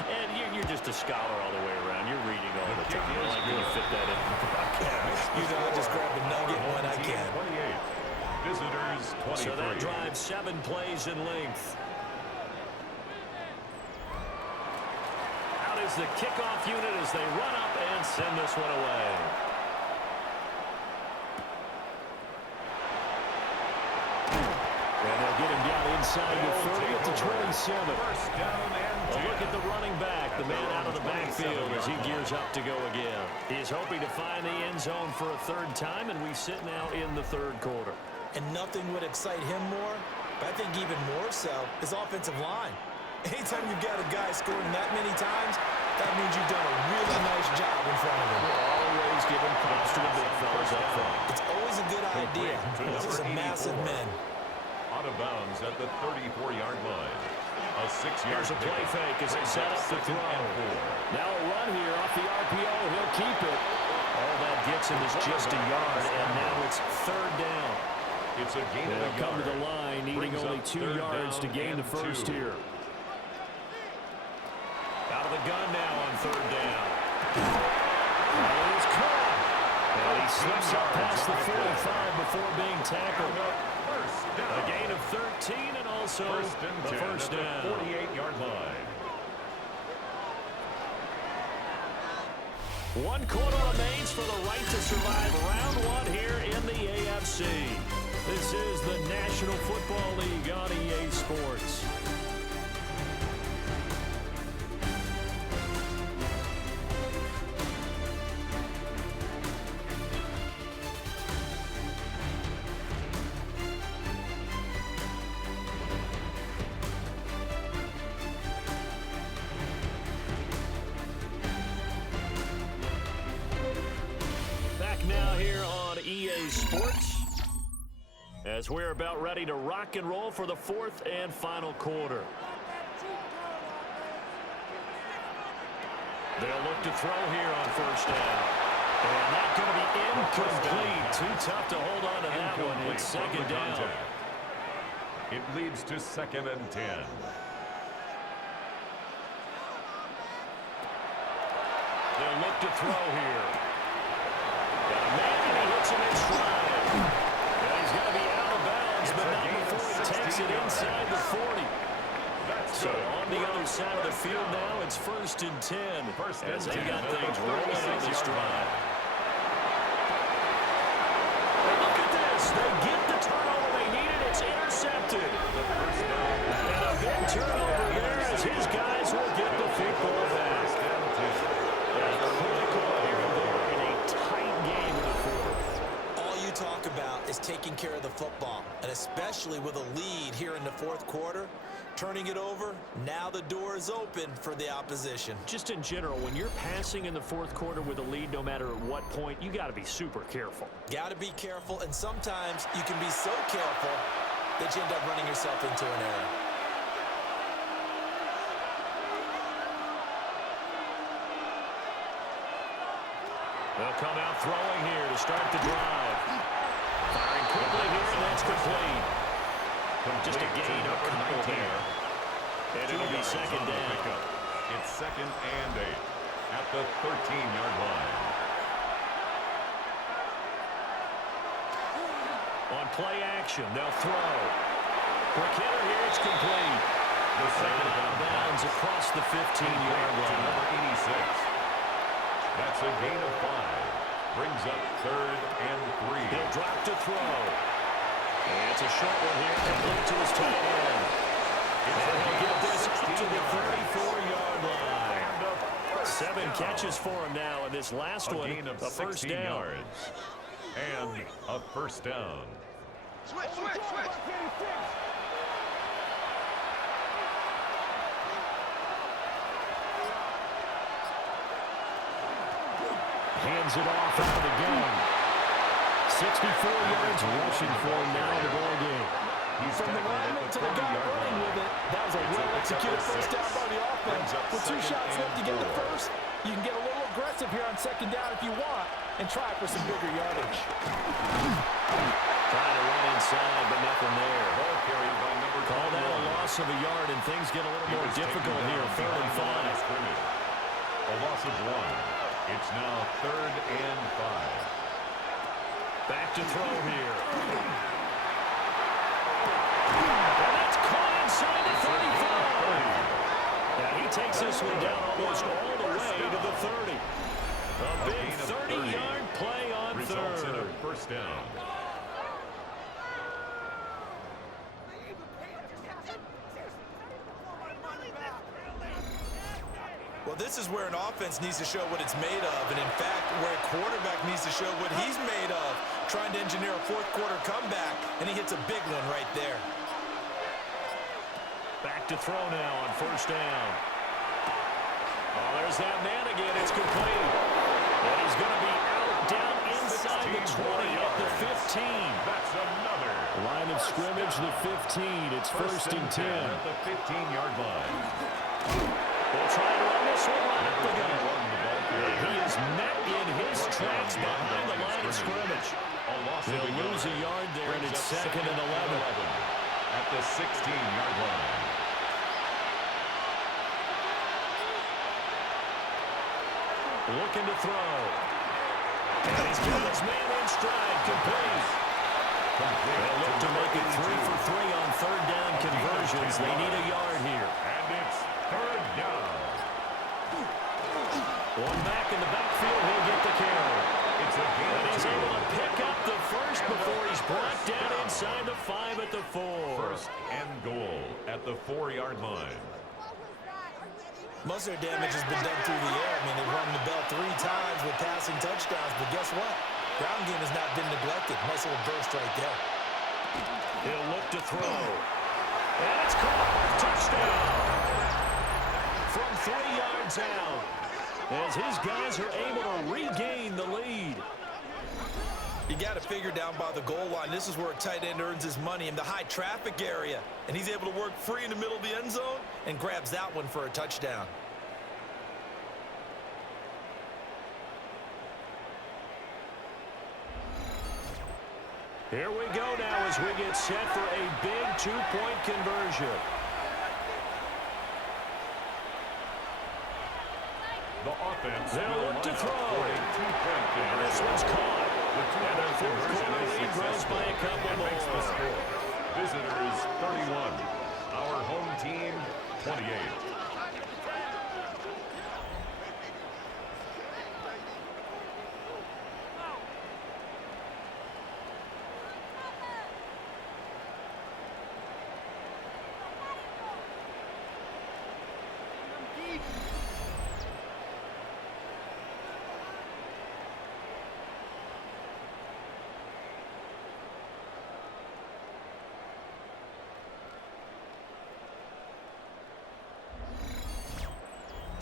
And you're just a scholar all the way around. You're reading all the time. You like when you fit that in the broadcast. You know, I just grab a nugget when I can. 28. Visitors 23. So that drives 7 plays in length. Out is the kickoff unit as they run up and send this one away. And they'll get him down inside the 30 at the 27. A look at the running back, the man out of the backfield as he gears up to go again. He's hoping to find the end zone for a third time, and we sit now in the third quarter. And nothing would excite him more, but I think even more so, is offensive line. Anytime you've got a guy scoring that many times, that means you've done a really nice job in front of him. We're always giving props to the big fellas up front. It's always a good idea. Those are massive men. Out of bounds at the 34-yard line. A 6-yard Here's a play fake as they set up the throw. Now a run here off the RPO. He'll keep it. All that gets him is just a yard, and now it's third down. It's a gain of a yard. Come to the line, needing only 2 yards to gain the first here. Out of the gun now on third down. And he's caught. And he slips up past the 45 before being tackled. A gain of 13 and also the first down. 48-yard line. 1 quarter remains for the right to survive round 1 here in the AFC. This is the National Football League on EA Sports. Now here on EA Sports as we're about ready to rock and roll for the 4th and final quarter. They'll look to throw here on first down. And that's going to be incomplete. Too tough to hold on to that one. It's second down. It leads to 2nd and 10. They'll look to throw here. Maybe he hits him in stride. And he's going to be out of bounds, but not before he takes it inside the 40. So on the other side of the field now, it's 1st and 10. As they got things rolling on this drive. Look at this. They get the turnover they needed. It's intercepted. And a big turnover there as his guys will get the football back. Talk about is taking care of the football, and especially with a lead here in the 4th quarter, turning it over, now the door is open for the opposition. Just in general, when you're passing in the 4th quarter with a lead, no matter at what point, you got to be super careful. Got to be careful, and sometimes you can be so careful that you end up running yourself into an error. They'll come out throwing here to start the drive. Firing quickly here, and that's complete. Just a gain of a couple there. And it'll be second down. It's 2nd and 8 at the 13-yard line. On play action, they'll throw. Quick hitter here, it's complete. The second Out of bounds across the 15-yard line. Number 86. That's a gain of 5. Brings up 3rd and 3. He'll drop to throw. And it's a short one here, complete to his tight end. And he'll get this to the 34-yard line. 7 catches for him now, and this last one, a first down. Yards. And a first down. Switch. Hands it off out of the gun. 64 yards rushing for him now in the ball game. He's From the lineman to the guy running with it, that was a well-executed first down by the offense. With 2 shots left to get the first, you can get a little aggressive here on second down if you want and try for some bigger yardage. Trying to run inside, but nothing there. Ball carried by number Call that a loss of a yard, and things get a little more difficult here. 3rd and 5. A loss of 1. It's now 3rd and 5. Back to throw here. And that's caught inside the 35. Now he takes this one down almost all the way to the 30. A big 30-yard play on Results in a 3rd. first down. Well, this is where an offense needs to show what it's made of, and in fact, where a quarterback needs to show what he's made of, trying to engineer a 4th quarter comeback, and he hits a big one right there. Back to throw now on first down. Oh, there's that man again. It's complete. And he's going to be out down inside the 20 at the 15. That's another. Line of scrimmage, the 15. It's first and 10. At the 15-yard line. They'll try to run this one right up the gut. He is met in his tracks behind the line of scrimmage. They'll lose a yard there, and it's 2nd and 11. At the 16-yard line. Looking to throw. And he's got his man in stride, complete. They'll look to make it 3 for 3 on 3rd down conversions. They need a yard here. And it's 3rd down. One back in the backfield, he'll get the carry. It's a gain. And he's able to pick up the first before he's brought down inside the 5 at the 4. First and goal at the 4-yard line. Most of their damage has been done through the air. I mean, they've rung the bell 3 times with passing touchdowns, but guess what? Ground game has not been neglected. Nice little burst right there. He'll look to throw. And it's caught. Touchdown. From 3 yards out. As his guys are able to regain the lead. You got to figure down by the goal line. This is where a tight end earns his money, in the high traffic area. And he's able to work free in the middle of the end zone and grabs that one for a touchdown. Here we go now as we get set for a big 2-point conversion. The offense They'll will look to line up throw. for a 2-point And this conversion. one's caught. And their 4th Conversion quarter is lead grows by a couple and makes the more. score. Visitors 31. Our home team 28.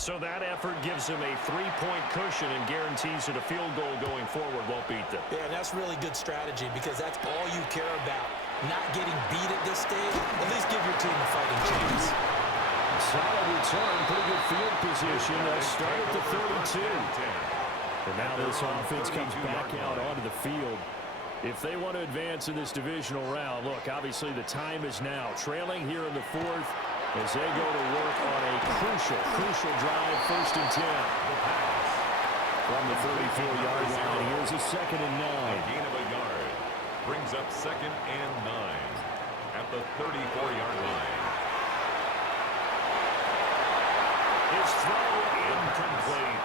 So that effort gives them a 3-point cushion and guarantees that a field goal going forward won't beat them. Yeah, and that's really good strategy because that's all you care about. Not getting beat at this stage. At least give your team a fighting chance. Solid return, pretty good field position. They'll start at the 32. And now this offense comes back out onto the field. If they want to advance in this divisional round, look, obviously the time is now. Trailing here in the 4th as they go to work on a crucial drive, 1st and 10. From the 34-yard line, here's a 2nd and 9. A gain of a yard. Brings up 2nd and 9 at the 34-yard line. His throw incomplete.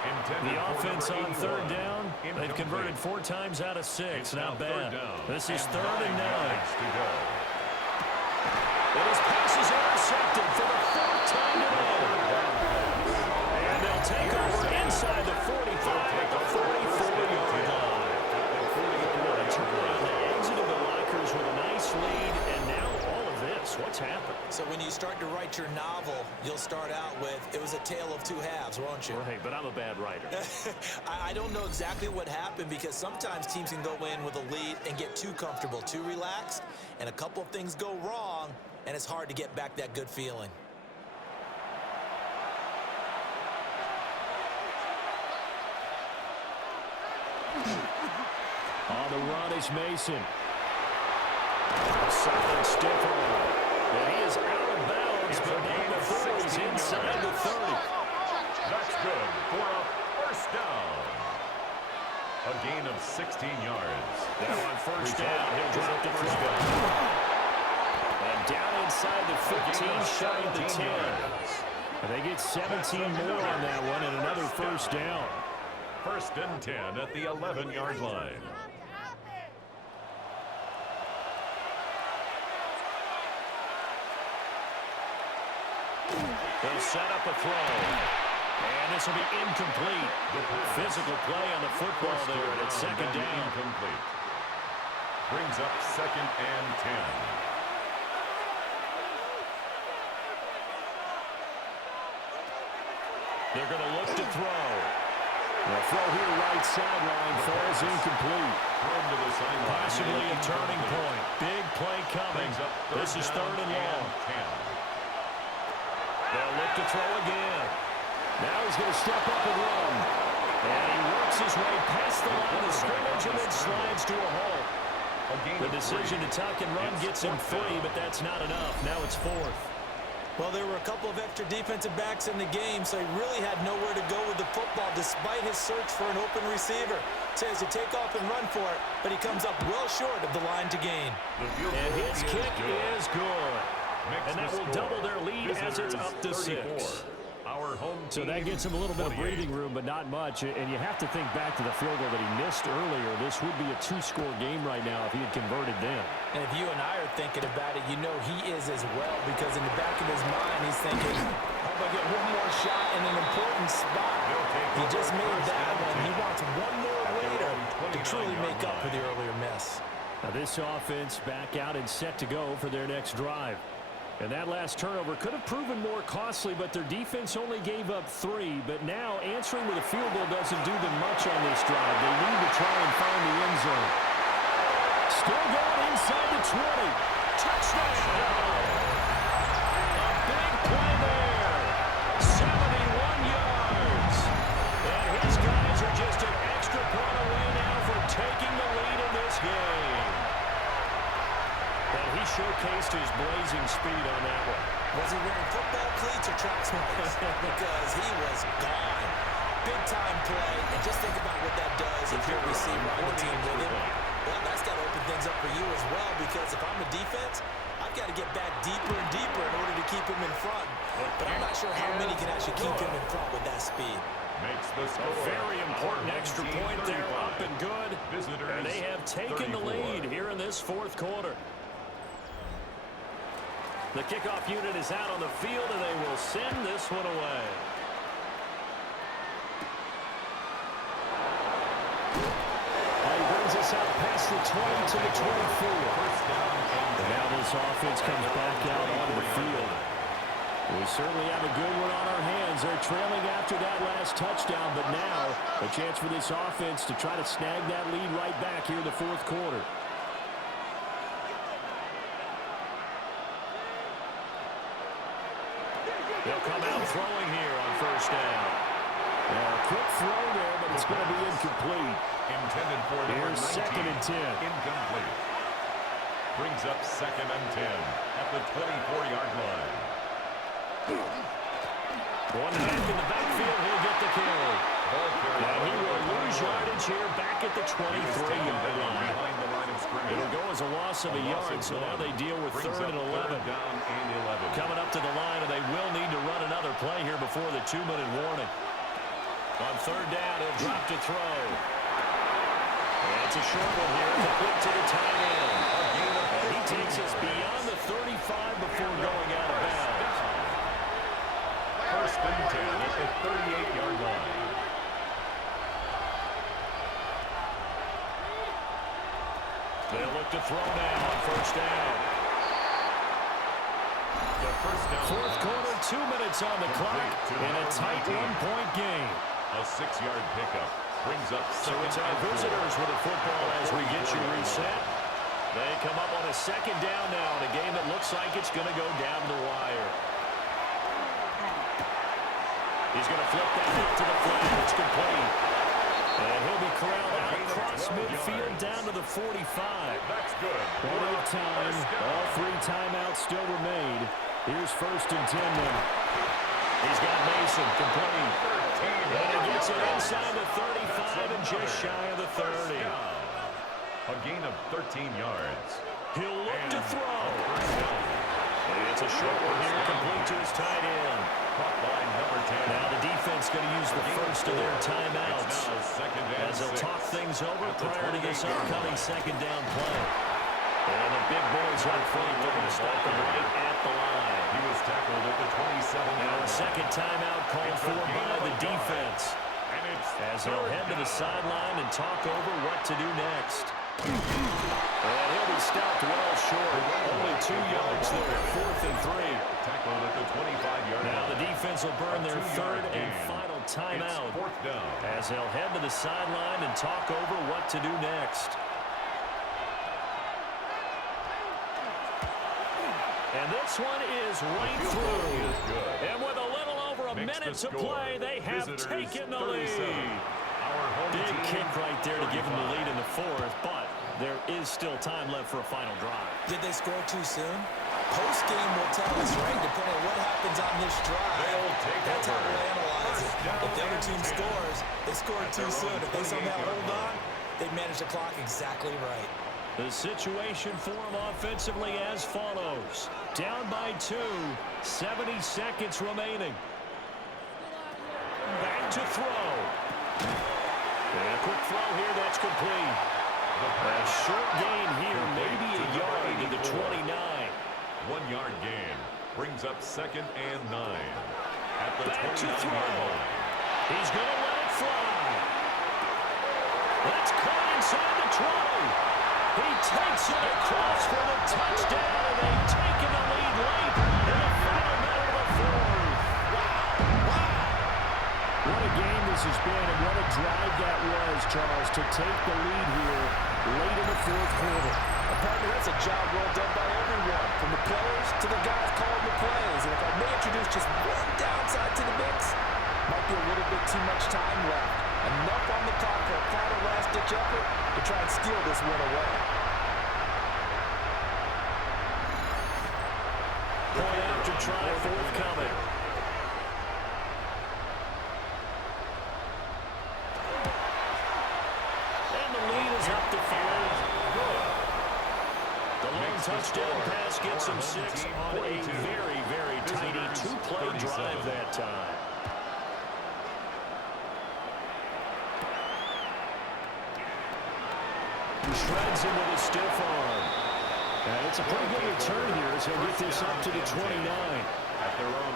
Intended The for offense number on 81. 3rd down. They've Incomplete. converted 4 times out of 6. It's Not now bad. 3rd down. This is 3rd 9 and 9. yards to go. And his pass is intercepted for the 4th time today. And they'll take over inside the 45 at the 44-yard line. A turnaround. They exited the lockers with a nice lead, and now all of this. What's happened? So when you start to write your novel, you'll start out with, it was a tale of 2 halves, won't you? Right, but I'm a bad writer. I don't know exactly what happened because sometimes teams can go in with a lead and get too comfortable, too relaxed, and a couple of things go wrong, and it's hard to get back that good feeling. On the run is Mason. Solid stiffer. And he is out of bounds, but now the 4 is inside the 30. That's good for a first down. A gain of 16 yards. Now on first down, he'll drop the first down. And down inside the 15, shy of the 10. And they get 17 more on that one and another first down. 1st and 10 at the 11-yard line. They'll set up a throw. And this will be incomplete. Physical play on the football there, and it's 2nd down. Incomplete. Brings up 2nd and 10. They're going to look to throw. The throw here right sideline falls incomplete. Thrown to the sideline. Possibly a turning point. Big play coming. This is 3rd and long. 10. They'll look to throw again. Now he's going to step up and run. And he works his way past the line of scrimmage and then slides to a halt. The decision to tuck and run gets him 3, but that's not enough. Now it's 4th. Well, there were a couple of extra defensive backs in the game, so he really had nowhere to go with the football despite his search for an open receiver. Says to take off and run for it, but he comes up well short of the line to gain. And his kick is good. And that will double their lead as it's up to 6. Our home So that gets him a little bit of breathing room, but not much. And you have to think back to the field goal that he missed earlier. This would be a 2-score game right now if he had converted then. And if you and I are thinking about it, you know he is as well, because in the back of his mind, he's thinking, I'm going to get one more shot in an important spot. He just made that one. He wants one more later to truly make up for the earlier miss. Now this offense back out and set to go for their next drive. And that last turnover could have proven more costly, but their defense only gave up 3. But now answering with a field goal doesn't do them much on this drive. They need to try and find the end zone. Still going inside the 20. Touchdown! A big play there. 71 yards. And his guys are just an extra point away now from taking the lead in this game. And he showcased his blazing speed on that one. Was he wearing football cleats or track smarts? Because he was gone. Big-time play, and just think about what that does if you're a receiver on the team with him. Well, that's got to open things up for you as well, because if I'm a defense, I've got to get back deeper and deeper in order to keep him in front. But I'm not sure how many can actually keep him in front with that speed. Makes the score. A very important extra point there, up and good. And they have taken the lead here in this 4th quarter. The kickoff unit is out on the field, and they will send this one away. He brings us out past the 20 to the 24. And now this offense comes back out onto the field. We certainly have a good one on our hands. They're trailing after that last touchdown, but now a chance for this offense to try to snag that lead right back here in the 4th quarter. They'll come out throwing here on first down. A quick throw there, but it's going to be incomplete. Intended for Here's 2nd and 10. Incomplete. Brings up 2nd and 10 at the 24-yard line. One hand in the backfield, he'll get the carry. And he will lose yardage here back at the 23-yard line. Behind the line of scrimmage. It'll go as a loss of a yard, so now they deal with third and 11. Down and 11. Coming up to the line, and they will need to run another play here before the 2-minute warning. On third down, he'll drop to throw. And it's a short one here, complete to the tight end. And he takes us beyond the 35 before going out of bounds. First and 10 at the 38-yard line. They'll look to throw now on first down. The first down. Fourth quarter, 2 minutes on the clock, and a tight 1-point game. A 6-yard pickup brings up. So it's our visitors with the football as we get you reset. They come up on a second down now in a game that looks like it's going to go down the wire. He's going to flip that out to the flat. It's complete. And he'll be corralled out across midfield down to the 45. That's good. One of time. All 3 timeouts still remain. Here's first and 10 now. He's got Mason complete. And he gets it inside the 35 and just shy of the 30. A gain of 13 yards. He'll look to throw. And it's a short one here, complete to his tight end. Now the defense going to use the first of their timeouts as they'll talk things over prior to this upcoming second down play. And the big boys up front, they're going to stop him right at the line. He was tackled at the 27. Now a second timeout called for by the defense as they'll head to the sideline and talk over what to do next. And he'll be stopped well short. Only 2 yards there, 4th and 3. Tackled at the 25-yard line. Now the defense will burn their third and final timeout as they'll head to the sideline and talk over what to do next. And this one is right through. And with a little over a minute to play, they have taken the lead. Big kick right there to give them the lead in the 4th, but there is still time left for a final drive. Did they score too soon? Post-game will tell us, right, depending on what happens on this drive. That's how we'll analyze it. If the other team scores, they scored too soon. If they somehow hold on, they manage the clock exactly right. The situation for them offensively as follows. Down by 2, 70 seconds remaining. Back to throw. And a quick throw here, that's complete. A short gain here, maybe a yard to the 29. 1-yard gain brings up second and 9. At the Back to 29-yard throw. line. He's going to let it fly. That's caught inside the 20. He takes it across for the touchdown, and they've taken the lead late in the final minute of the 4th. Wow. What a game this has been, and what a drive that was, Charles, to take the lead here late in the 4th quarter. Partner, that's a job well done by everyone, from the players to the guys calling the plays. And if I may introduce just one downside to the mix, might be a little bit too much time left. Enough on the clock for a final last-ditch effort to try and steal this win away. Point after try forthcoming. And the lead is up to 5. The long touchdown pass gets him 6 on a very, very tidy 2-play drive that time. Shreds him with a stiff arm. And it's a pretty good return here as he'll get this up to the 29.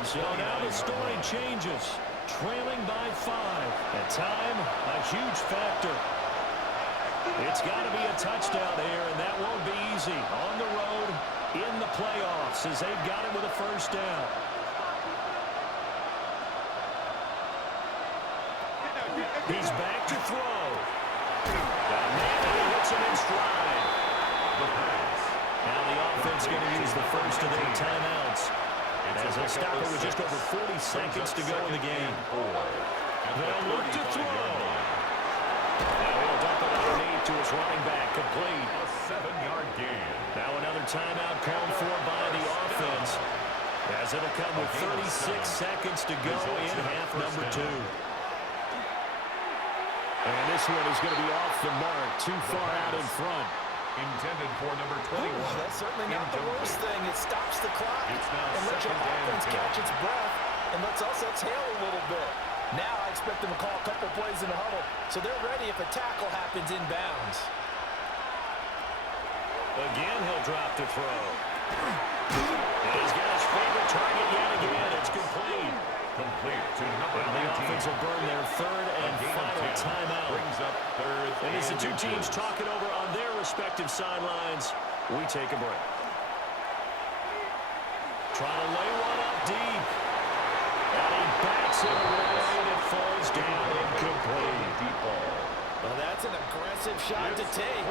So now the story changes. Trailing by 5. At time, a huge factor. It's got to be a touchdown here, and that won't be easy. On the road, in the playoffs, as they've got it with a first down. He's back to throw. Maybe hits him in stride. Now the offense going to use the first of their timeouts. As they stop it with just over 40 seconds to go in the game. They'll look to throw. Now he'll dump it underneath to his running back, complete. A 7-yard gain. Now another timeout called for by the offense, as it'll come with 36 seconds to go in half number 2. And this one is going to be off the mark, too far out in front. intended for number 21. That's certainly not the worst thing. It stops the clock It's now and lets your second and offense 10. catch its breath and lets us exhale a little bit. Now I expect them to call a couple plays in the huddle, so they're ready if a tackle happens inbounds. Again, he'll drop to throw. And he's got his favorite target yet again. It's complete. Complete to number Well, the 19. offense will burn their third and final timeout. Brings up third And as the two and teams 2. talking over on their respective sidelines, we take a break. Trying to lay one up deep. And he backs it away, and it falls down incomplete. Deep ball. Well, that's an aggressive shot to take.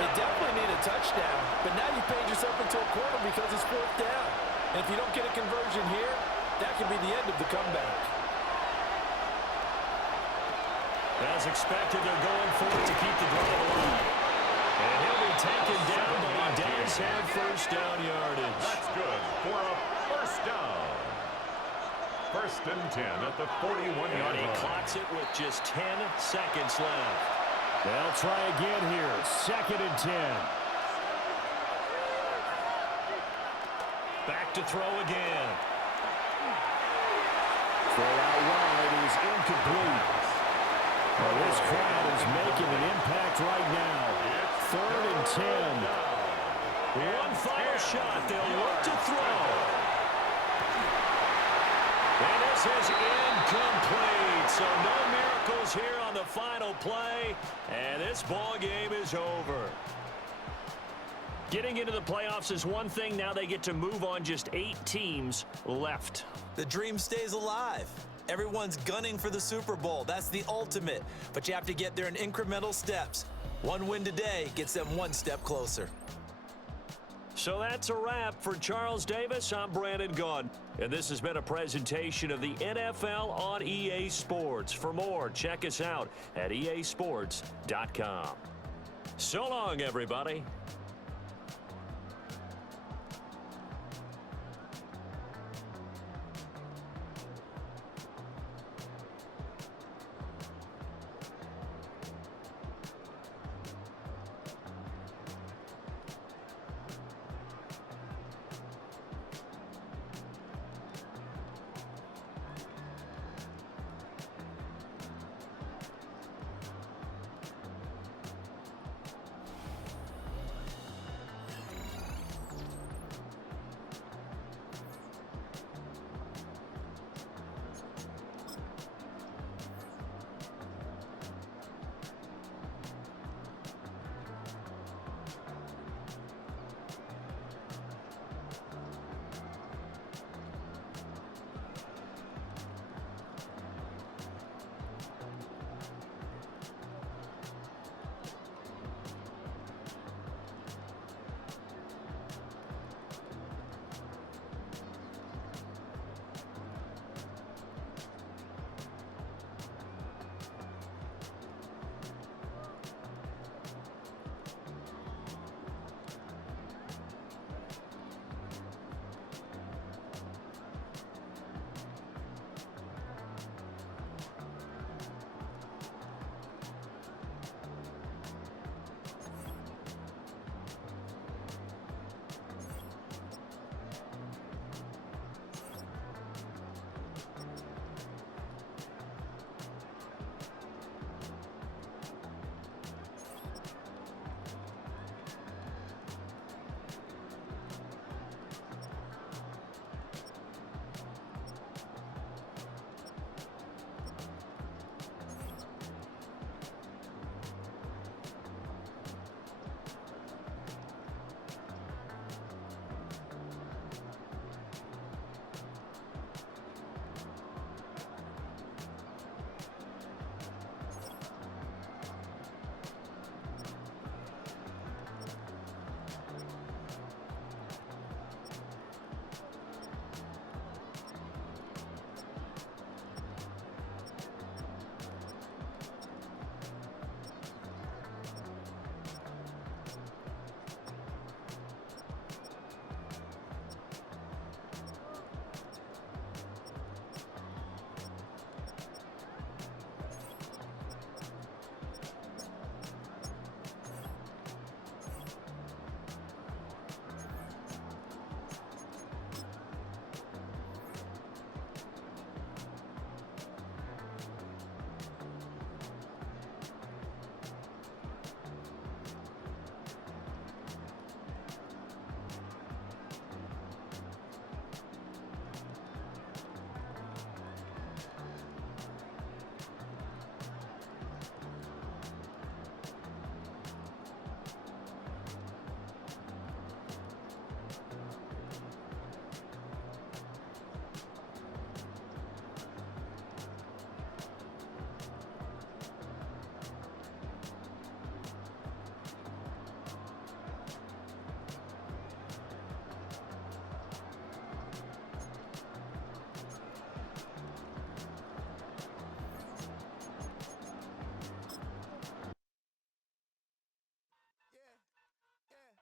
They definitely need a touchdown, but now you paid yourself into a corner because it's fourth down. And if you don't get a conversion here, that could be the end of the comeback. As expected, they're going for it to keep the drive alive. And he'll be taken down, but he does have first down yardage. That's good for a first down. First and 10 at the 41-yard And he line. clocks it with just 10 seconds left. They'll try again here. Second and 10. Back to throw again. Throw out wide is incomplete. Well, this crowd is making an impact right now. Third and 10. One final shot. They'll look to throw. And this is incomplete. So no miracles here on the final play. And this ball game is over. Getting into the playoffs is one thing. Now they get to move on. Just 8 teams left. The dream stays alive. Everyone's gunning for the Super Bowl. That's the ultimate. But you have to get there in incremental steps. One win today gets them one step closer. So that's a wrap for Charles Davis. I'm Brandon Gunn. And this has been a presentation of the NFL on EA Sports. For more, check us out at easports.com. So long, everybody.